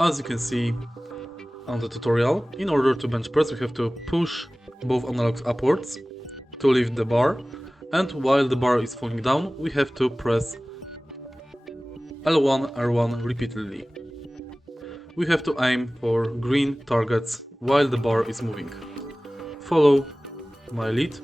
As you can see on the tutorial, in order to bench press we have to push both analogs upwards to lift the bar, and while the bar is falling down we have to press L1, R1 repeatedly. We have to aim for green targets while the bar is moving. Follow my lead.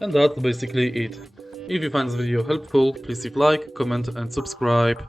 And that's basically it. If you find this video helpful, please leave like, comment and subscribe.